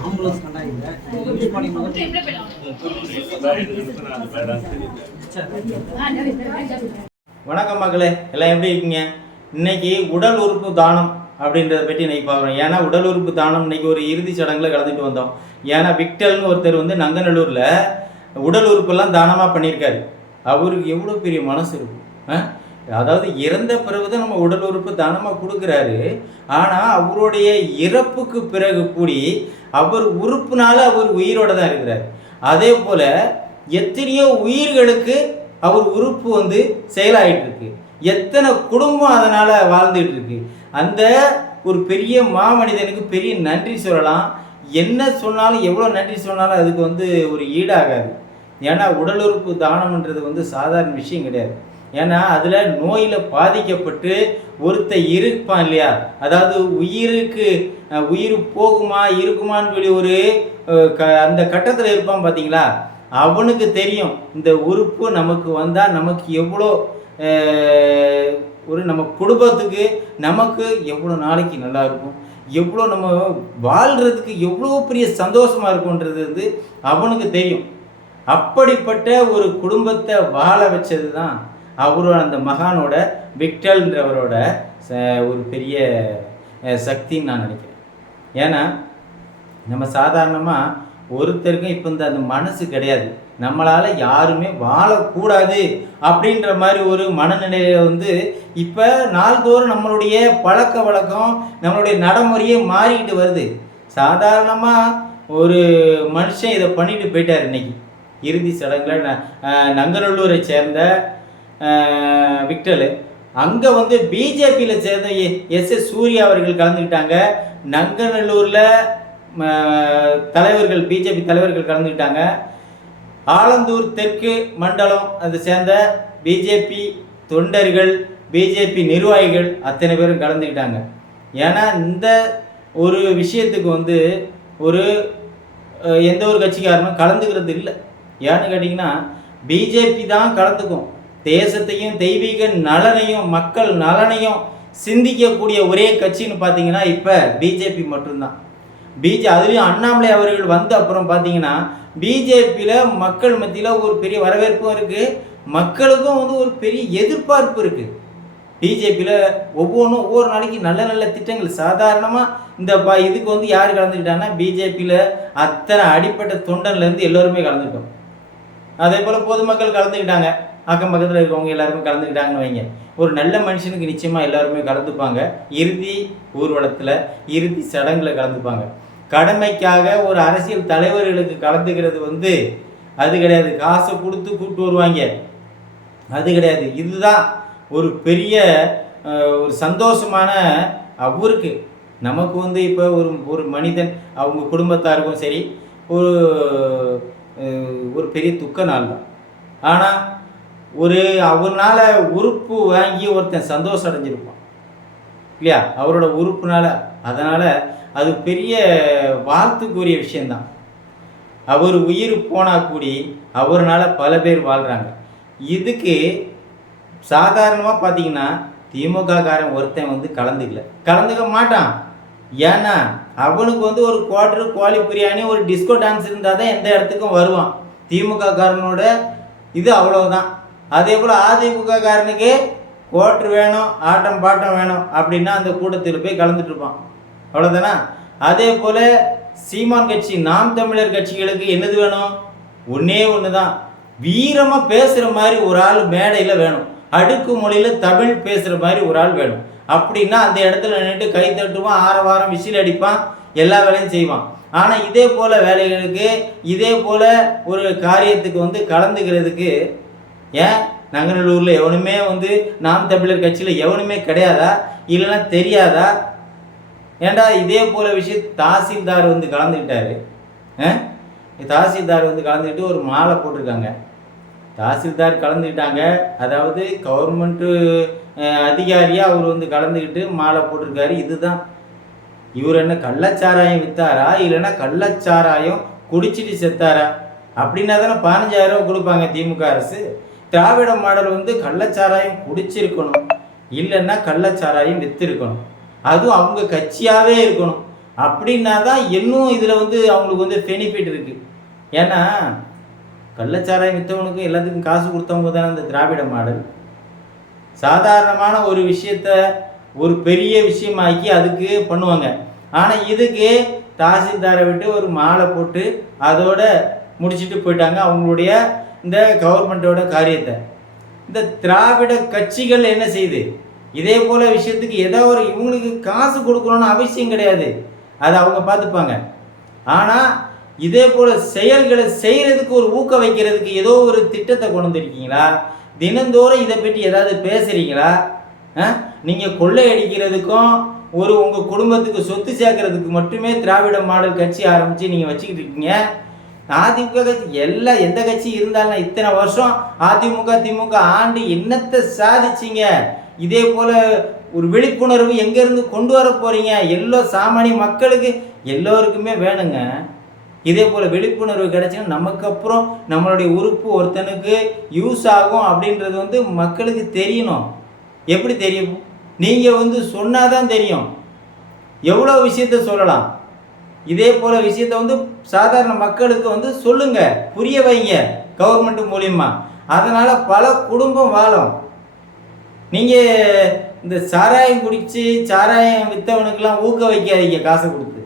Ambulance கண்டாங்க use வணக்கம் மக்களே எல்லாம் எப்படி இருக்கீங்க? இன்னைக்கு உடல் உறுப்பு தானம் அப்படின்றத பற்றி இன்னைக்கு பார்க்குறோம். ஏன்னா உடல் உறுப்பு தானம் இன்னைக்கு ஒரு இறுதி சடங்குல கலந்துட்டு வந்தோம். ஏன்னா விக்டல்னு ஒருத்தர் வந்து நங்கநல்லூரில் உடல் உறுப்பெல்லாம் தானமாக பண்ணியிருக்காரு. அவருக்கு எவ்வளோ பெரிய மனசு இருக்கும் ஆ? அதாவது இறந்த பிறகுதான் நம்ம உடல் உறுப்பு தானமாக கொடுக்குறாரு. ஆனால் அவருடைய இறப்புக்கு பிறகு கூடி அவர் உறுப்புனால அவர் உயிரோட தான் இருக்கிறார். அதே போல் எத்தனையோ உயிர்களுக்கு அவர் உறுப்பு வந்து செயலாயிட்டு இருக்கு எத்தனை குடும்பம் அதனால் வாழ்ந்துட்டு இருக்கு அந்த ஒரு பெரிய மாமனிதனுக்கு பெரிய நன்றி சொல்லலாம். என்ன சொன்னாலும் எவ்வளோ நன்றி சொன்னாலும் அதுக்கு வந்து ஒரு ஈடாகாது. ஏன்னா உடல் உறுப்பு தானம்ன்றது வந்து சாதாரண விஷயம் கிடையாது. ஏன்னா அதில் நோயில் பாதிக்கப்பட்டு ஒருத்தன் இருப்பான் இல்லையா? அதாவது உயிருக்கு உயிர் போகுமா இருக்குமான்னு சொல்லி ஒரு க அந்த கட்டத்தில் இருப்பான் பார்த்தீங்களா அவனுக்கு தெரியும். இந்த உறுப்பு நமக்கு வந்தால் நமக்கு எவ்வளோ ஒரு நம்ம குடும்பத்துக்கு நமக்கு எவ்வளோ நாளைக்கு நல்லா இருக்கும்? எவ்வளோ நம்ம வாழ்கிறதுக்கு எவ்வளோ பெரிய சந்தோஷமாக இருக்குன்றது வந்து அவனுக்கு தெரியும். அப்படிப்பட்ட ஒரு குடும்பத்தை வாழ வச்சது தான் அவரும் அந்த மகானோட விக்டல்ன்றவரோட ச- ஒரு பெரிய சக்தின்னு நான் நினைக்கிறேன். ஏன்னா நம்ம சாதாரணமாக ஒருத்தருக்கும் இப்போ இந்த அந்த மனசு கிடையாது. நம்மளால் யாருமே வாழக்கூடாது அப்படின்ற மாதிரி ஒரு மனநிலையில் வந்து இப்போ நாள்தோறும் நம்மளுடைய பழக்க வழக்கம் நம்மளுடைய நடைமுறையே மாறிக்கிட்டு வருது. சாதாரணமாக ஒரு மனுஷன் இதை பண்ணிட்டு போயிட்டார் இன்னைக்கு. இறுதி சடங்குல ந- நங்கநல்லூரை சேர்ந்த விக்டலு. அங்கே வந்து பிஜேபியில் சேர்ந்த எஸ் எஸ் சூர்யா அவர்கள் கலந்துக்கிட்டாங்க நங்கநல்லூரில் தலைவர்கள் பிஜேபி தலைவர்கள் கலந்துக்கிட்டாங்க ஆலந்தூர் தெற்கு மண்டலம் அதை சேர்ந்த பிஜேபி தொண்டர்கள் பிஜேபி நிர்வாகிகள் அத்தனை பேரும் கலந்துக்கிட்டாங்க ஏன்னா இந்த ஒரு விஷயத்துக்கு வந்து ஒரு எந்த ஒரு கட்சிக்காரனும் கலந்துக்கிறது இல்லை. ஏன்னு கேட்டிங்கன்னா பிஜேபி தான் கலந்துக்கும். தேசத்தையும் தெய்வீக நலனையும் மக்கள் நலனையும் சிந்திக்கக்கூடிய ஒரே கட்சின்னு பார்த்தீங்கன்னா இப்போ பிஜேபி மட்டும்தான். பிஜே அதுலேயும் அண்ணாமலை அவர்கள் வந்த அப்புறம் பார்த்தீங்கன்னா பிஜேபியில் மக்கள் மத்தியில் ஒரு பெரிய வரவேற்பும் இருக்குது மக்களுக்கும் வந்து ஒரு பெரிய எதிர்பார்ப்பு இருக்குது பிஜேபியில் ஒவ்வொன்றும் ஒவ்வொரு நாளைக்கு நல்ல நல்ல திட்டங்கள். சாதாரணமாக இந்த ப இதுக்கு வந்து யார் கலந்துக்கிட்டாங்கன்னா பிஜேபியில் அத்தனை அடிப்பட்ட தொண்டன்லேருந்து எல்லோருமே கலந்துக்கிட்டோம். அதே போல் பொதுமக்கள் கலந்துக்கிட்டாங்க. அக்கம் பக்கத்தில் இருக்கவங்க எல்லாருமே கலந்துக்கிட்டாங்கன்னு வைங்க. ஒரு நல்ல மனுஷனுக்கு நிச்சயமாக எல்லாருமே கலந்துப்பாங்க. இறுதி ஊர்வலத்தில் இறுதி சடங்குல கலந்துப்பாங்க. கடமைக்காக ஒரு அரசியல் தலைவர்களுக்கு கலந்துக்கிறது வந்து அது கிடையாது. காசை கொடுத்து கூப்பிட்டு வருவாங்க. அது கிடையாது. இதுதான் ஒரு பெரிய ஒரு சந்தோஷமான அவருக்கு நமக்கு வந்து இப்போ ஒரு ஒரு மனிதன் அவங்க குடும்பத்தாருக்கும் சரி ஒரு ஒரு பெரிய துக்க நாள் தான் ஆனால் ஒரு அவர்னால உறுப்பு வாங்கி ஒருத்தன் சந்தோஷம் அடைஞ்சிருப்பான் இல்லையா? அவரோட உறுப்புனால. அதனால் அது பெரிய வாழ்த்துக்குரிய விஷயந்தான். அவர் உயிர் போனால் கூடி அவர்னால் பல பேர் வாழ்கிறாங்க இதுக்கு சாதாரணமாக பார்த்தீங்கன்னா திமுக காரன் ஒருத்தன் வந்து கலந்துக்கல. கலந்துக்க மாட்டான். ஏன்னா அவனுக்கு வந்து ஒரு குவார்டர் கோழி பிரியாணி ஒரு டிஸ்கோ டான்ஸ் இருந்தால் தான் எந்த இடத்துக்கும் வருவான். திமுக காரனோட இது அவ்வளோதான் அதே போல் அதிமுககாரனுக்கு ஓட்டு வேணும் ஆட்டம் பாட்டம் வேணும் அப்படின்னா அந்த கூட்டத்தில் போய் கலந்துட்டு இருப்பான். அவ்வளோதானா அதே போல் சீமான் கட்சி நாம் தமிழர் கட்சிகளுக்கு என்னது வேணும்? ஒன்றே ஒன்று தான் வீரமாக பேசுகிற மாதிரி ஒரு ஆள் மேடையில் வேணும். அடுக்கு மொழியில் தமிழ் பேசுகிற மாதிரி ஒரு ஆள் வேணும். அப்படின்னா அந்த இடத்துல நின்றுட்டு கை தட்டுவான் ஆரவாரம் விசில் அடிப்பான் எல்லா வேலையும் செய்வான். ஆனால் இதே போல் வேலைகளுக்கு இதே போல் ஒரு காரியத்துக்கு வந்து கலந்துக்கிறதுக்கு ஏன்? நங்கநல்லூரில் எவனுமே வந்து நாம் தமிழர் கட்சியில் எவனுமே கிடையாதா? இல்லைன்னா தெரியாதா? ஏன்டா இதே போல விஷயம் தாசில்தார் வந்து கலந்துக்கிட்டாரு. ஆ? தாசில்தார் வந்து கலந்துக்கிட்டு ஒரு மாலை போட்டிருக்காங்க. தாசில்தார் கலந்துக்கிட்டாங்க. அதாவது கவர்மெண்ட்டு அதிகாரியாக அவர் வந்து கலந்துக்கிட்டு மாலை போட்டிருக்காரு. இதுதான். இவர் என்ன கள்ளச்சாராயம் வித்தாரா? இல்லைன்னா கள்ளச்சாராயம் குடிச்சிட்டு செத்தாரா? அப்படின்னா தானே பதினஞ்சாயிரம் கொடுப்பாங்க திமுக அரசு. திராவிட மாடல் வந்து கள்ளச்சாராயம் குடிச்சிருக்கணும். இல்லைன்னா கள்ளச்சாராயம் விற்று இருக்கணும் அதுவும் அவங்க கட்சியாகவே இருக்கணும். அப்படின்னா தான் இன்னும் இதில் வந்து அவங்களுக்கு வந்து பெனிஃபிட் இருக்குது ஏன்னா கள்ளச்சாராயம் விற்றவனுக்கு எல்லாத்துக்கும் காசு கொடுத்தவங்க தானே அந்த திராவிட மாடல். சாதாரணமான ஒரு விஷயத்த ஒரு பெரிய விஷயமாக்கி அதுக்கு பண்ணுவாங்க. ஆனால் இதுக்கு தாசில்தாரை விட்டு ஒரு மாலை போட்டு அதோட முடிச்சிட்டு போயிட்டாங்க. அவங்களுடைய இந்த கவர்மெண்ட்டோட காரியத்தை. இந்த திராவிட கட்சிகள் என்ன செய்யுது? இதே போல விஷயத்துக்கு ஏதோ ஒரு இவங்களுக்கு காசு கொடுக்கணும்னு அவசியம் கிடையாது. அதை அவங்க பார்த்துப்பாங்க. ஆனால் இதே போல செயல்களை செய்கிறதுக்கு ஒரு ஊக்க வைக்கிறதுக்கு ஏதோ ஒரு திட்டத்தை கொண்டு வந்திருக்கீங்களா? தினந்தோறும் இதை பற்றி ஏதாவது பேசுகிறீங்களா நீங்கள் கொள்ளையடிக்கிறதுக்கும் ஒரு உங்கள் குடும்பத்துக்கு சொத்து சேர்க்கறதுக்கு மட்டுமே திராவிட மாடல் கட்சி ஆரம்பித்து நீங்கள் வச்சுக்கிட்டு இருக்கீங்க. அதிமுக கட்சி எல்லா எந்த கட்சி இருந்தாலும் இத்தனை வருஷம் அதிமுக திமுக ஆண்டு என்னத்தை சாதிச்சிங்க? இதே போல ஒரு விழிப்புணர்வு எங்கேருந்து கொண்டு வர போறீங்க? எல்லோ சாமானிய மக்களுக்கு எல்லோருக்குமே வேணுங்க. இதே போல் விழிப்புணர்வு கிடைச்சுன்னா நமக்கு அப்புறம் நம்மளுடைய உறுப்பு ஒருத்தனுக்கு யூஸ் ஆகும் அப்படின்றது வந்து மக்களுக்கு தெரியணும். எப்படி தெரியும்? நீங்கள் வந்து சொன்னாதான் தெரியும். எவ்வளோ விஷயத்த சொல்லலாம்? இதே போல் விஷயத்த வந்து சாதாரண மக்களுக்கு வந்து சொல்லுங்க புரிய வைங்க கவர்மெண்ட் மூலியமா. அதனால் பல குடும்பம் வாழும். நீங்கள் இந்த சாராயம் குடித்து சாராயம் விற்றவனுக்கெல்லாம் ஊக்க வைக்காதீங்க காசை கொடுத்து.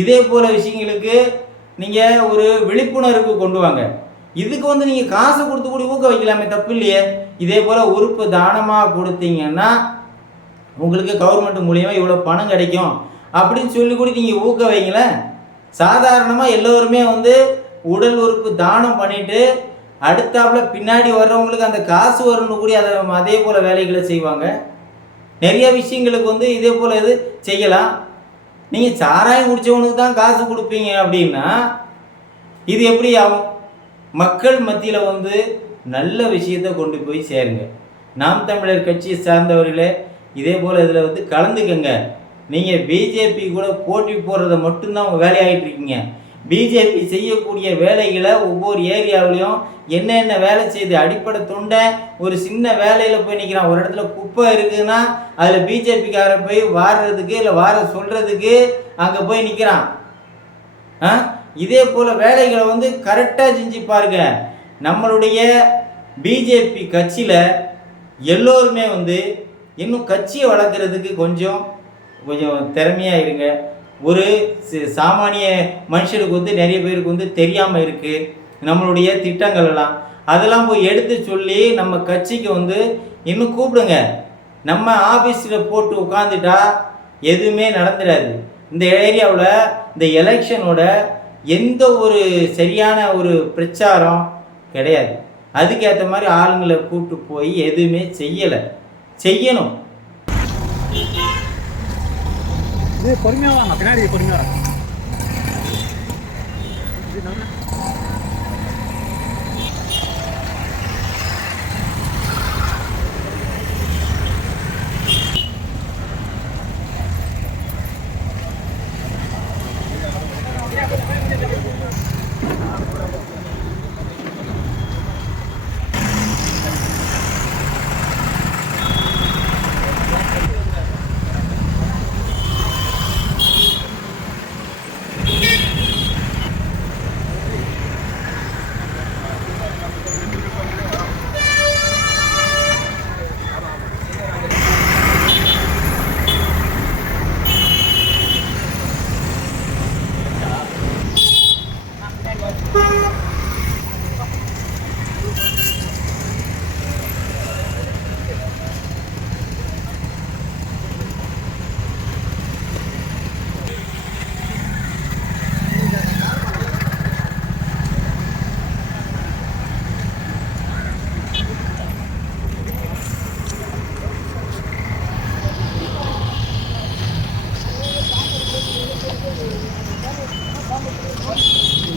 இதே போல் விஷயங்களுக்கு நீங்கள் ஒரு விழிப்புணர்வு கொண்டு வாங்க. இதுக்கு வந்து நீங்கள் காசு கொடுத்து கூட ஊக்க வைக்கலாமே தப்பு இல்லையே. இதே போல் உறுப்பு தானமாக கொடுத்தீங்கன்னா உங்களுக்கு கவர்மெண்ட் மூலியமாக இவ்வளோ பணம் கிடைக்கும். அப்படின்னு சொல்லி கூட நீங்கள் ஊக்க வைங்களேன். சாதாரணமாக எல்லோருமே வந்து உடல் உறுப்பு தானம் பண்ணிட்டு அடுத்தாப்புல பின்னாடி வர்றவங்களுக்கு அந்த காசு வரணும் கூட அதை அதே போல் வேலைகளை செய்வாங்க. நிறைய விஷயங்களுக்கு வந்து இதே போல் இது செய்யலாம். நீங்கள் சாராயம் குடித்தவனுக்கு தான் காசு கொடுப்பீங்க அப்படின்னா இது எப்படி ஆகும்? மக்கள் மத்தியில் வந்து நல்ல விஷயத்தை கொண்டு போய் சேருங்க. நாம் தமிழர் கட்சியை சார்ந்தவர்களே இதே போல் இதில் வந்து கலந்துக்கங்க. நீங்கள் பிஜேபி கூட போட்டி போடுறத மட்டும்தான் உங்கள் வேலையாகிட்டு இருக்கீங்க பிஜேபி செய்யக்கூடிய வேலைகளை ஒவ்வொரு ஏரியாவிலையும் என்னென்ன வேலை செய்யுது அடிப்படை தொண்டை ஒரு சின்ன வேலையில் போய் நிற்கிறான் ஒரு இடத்துல குப்பை இருக்குதுன்னா அதில் பிஜேபிக்கார போய் வாடுறதுக்கு இல்லை வார சொல்கிறதுக்கு அங்கே போய் நிற்கிறான் ஆ? இதே போல் வேலைகளை வந்து கரெக்டாக செஞ்சு பாருங்க. நம்மளுடைய பிஜேபி கட்சியில் எல்லோருமே வந்து இன்னும் கட்சியை வளர்க்குறதுக்கு கொஞ்சம் கொஞ்சம் திறமையாக இருங்க. ஒரு சாமானிய மனுஷனுக்கு வந்து நிறைய பேருக்கு வந்து தெரியாமல் இருக்குது நம்மளுடைய திட்டங்கள் எல்லாம். அதெல்லாம் போய் எடுத்து சொல்லி நம்ம கட்சிக்கு வந்து இன்னும் கூப்பிடுங்க. நம்ம ஆஃபீஸில் போட்டு உட்காந்துட்டா எதுவுமே நடந்துடாது இந்த ஏரியாவில் இந்த எலெக்ஷனோட எந்த ஒரு சரியான ஒரு பிரச்சாரம் கிடையாது. அதுக்கேற்ற மாதிரி ஆளுங்களை கூப்பிட்டு போய் எதுவுமே செய்யலை. செய்யணும். இது பொறுமையாக வாங்க. பின்னாடி பொறுமையாக வாங்க.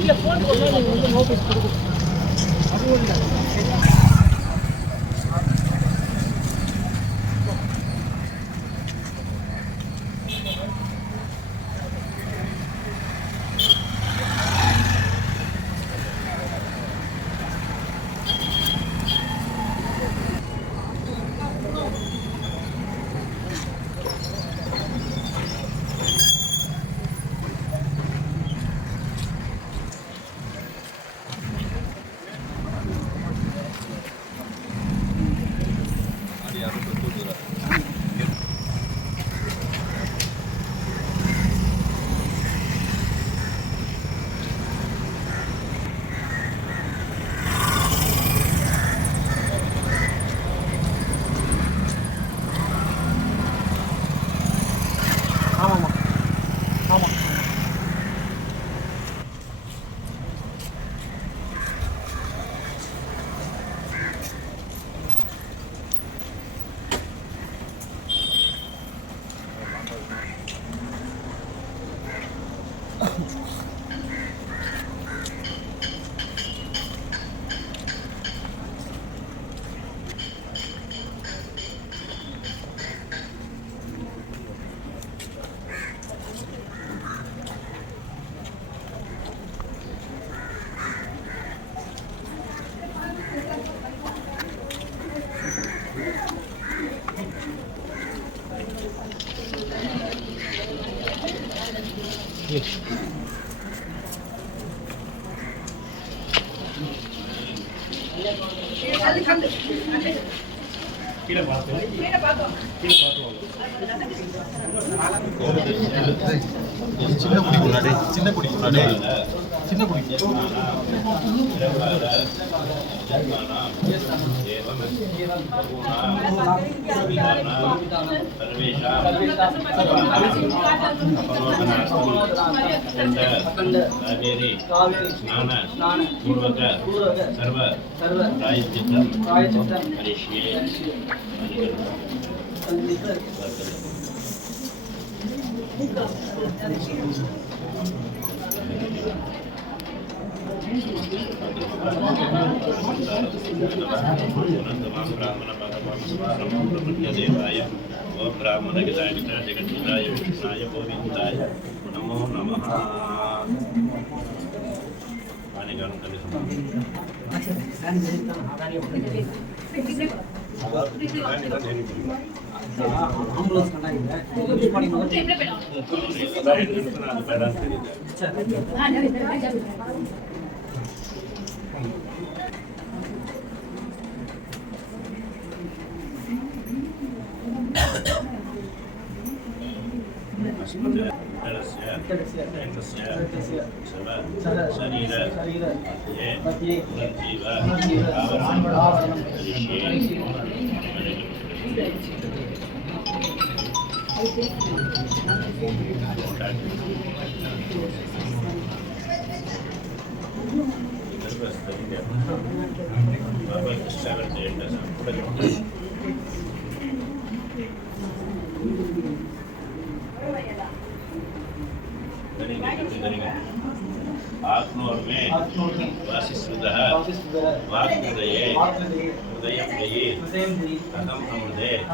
நீங்கள் ஃபோன் பண்ணால் நீங்கள் வந்து நோட்டீஸ் கொடுக்கணும் அதுவும் இல்லை கீழே பார்த்து. கீழே பார்த்து சின்ன குடி முன்னாடி சின்ன குடி முன்னாடி சின்ன குடி சர்வ சர்வ ராயச்சித்தம் ராயச்சித்தம் ஹரிஷியே Thank you. ब्राह्मणदेवाय ओम ब्राह्मणगिराय जगन्नाय कृष्णाय गोविंदाय नमो नमः ஆம்புலன்ஸ் கண்டாங்க கடைசியா கடைசியா கடைசியா சம சரீர சரீர ஏ மத்தியே ஜீவ ஜீவ ஆவரணம் ஆவரணம் Thank you. அகம் அமுதே.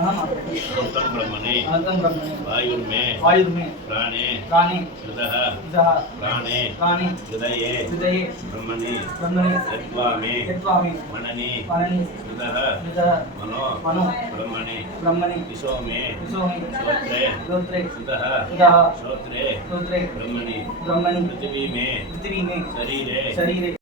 அகம் பிரம்மனே. வாயுர்மே. வாயுர்மே. பிராணே. பிராணே. ஹிருதஹ ஹிருதஹ பிராணே. பிராணே. ஹிருதயே ஹிருதயே பிரம்மனே. பிரம்மனே. தத்வாமே தத்வாமே மனனே. மனனே. ஹிருதஹ ஹிருதஹ மனோ. மனோ. பிரம்மனே. பிரம்மனே. விசோமே. விசோமே. ஸ்ரோத்ரே ஸ்ரோத்ரே ஹிருதஹ ஹிருதஹ ஸ்ரோத்ரே ஸ்ரோத்ரே பிரம்மனே. பிரம்மனே. பிருத்திவிமே. பிருத்திவிமே. சரீரே. சரீரே.